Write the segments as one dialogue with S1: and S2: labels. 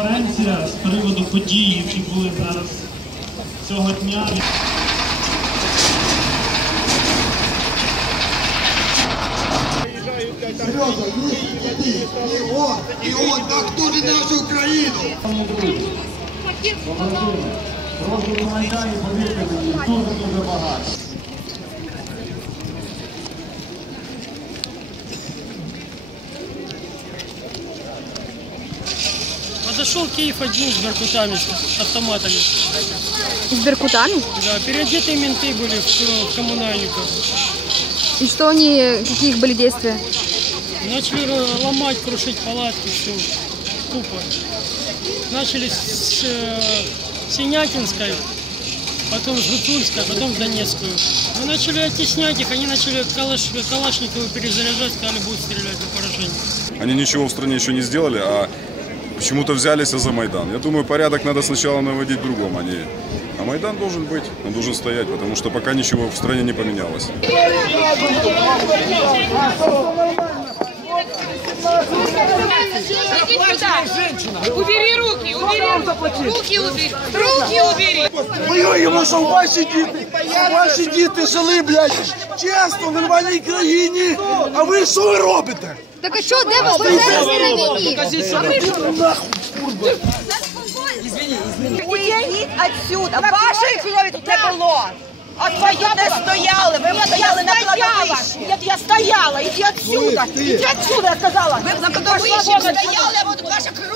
S1: прес-конференція з приводу подій, які були зараз цього дня.
S2: Серйозно, і от, і от, так хто ж нашу Україну?
S1: Розвитку на Майдані, повірте мені, дуже дуже багато.
S3: Подошел Киев-1 с беркутами, с автоматами.
S4: С беркутами?
S3: Да, переодетые менты были в, в коммунальниках.
S4: И что они, какие их были действия?
S3: Начали ломать, крушить палатки, все. Тупо. Начали с э, Синятинской, потом с Гутульской, потом с Донецкую. Мы начали оттеснять их, они начали калаш, Калашниковы перезаряжать, сказали, будут стрелять на поражение.
S5: Они ничего в стране еще не сделали, а почему-то взялись за Майдан. Я думаю, порядок надо сначала наводить в другом, а не... А Майдан должен быть, он должен стоять, потому что пока ничего в стране не поменялось.
S6: Убери руки, убери руки, убери, руки убери.
S2: Воюємо, щоб ваші діти, щоб ваші діти жили, блядь, чесно, в нормальній країні. А ви що ви робите?
S4: Так а что, де ви? Ви зараз на війні.
S6: Уйдіть отсюда. Вашої крові тут не було. А твої не стояли, ви стояли на кладовищі. Я, я стояла, іди отсюда, іди отсюда, я сказала. Ви на кладовищі стояли, а от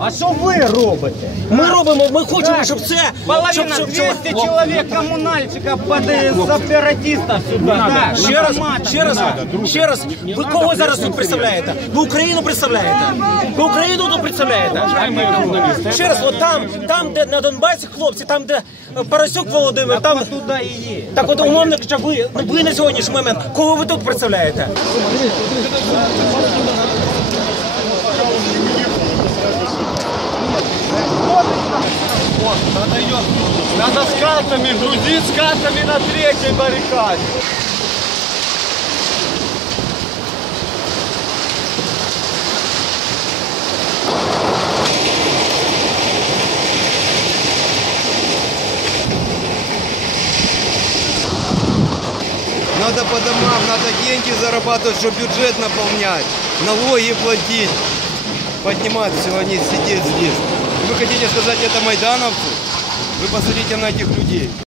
S7: А що ви робите?
S8: Ми робимо, ми хочемо, щоб це
S7: Половина,
S8: щоб, щоб,
S7: 200
S8: щоб-
S7: человек коммунальщиков под сепаратистов сюда. Да,
S8: Ще раз, ще раз, ще раз. Ви кого зараз тут представляєте? Ви Україну представляєте? Ви Україну тут представляєте? Ще раз, от там, там, де на Донбасі хлопці, там, де е, Парасюк Володимир, там.
S7: Туда і є.
S8: Так от умовно кажучи, ви, ну, ви на сьогоднішній момент, кого ви тут представляєте?
S7: Надо с картами грузить, с картами на третьей баррикаде.
S9: Надо по домам, надо деньги зарабатывать, чтобы бюджет наполнять, налоги платить, поднимать все, а не сидеть здесь. Вы хотите сказать, это майдановцы? Вы посмотрите на этих людей.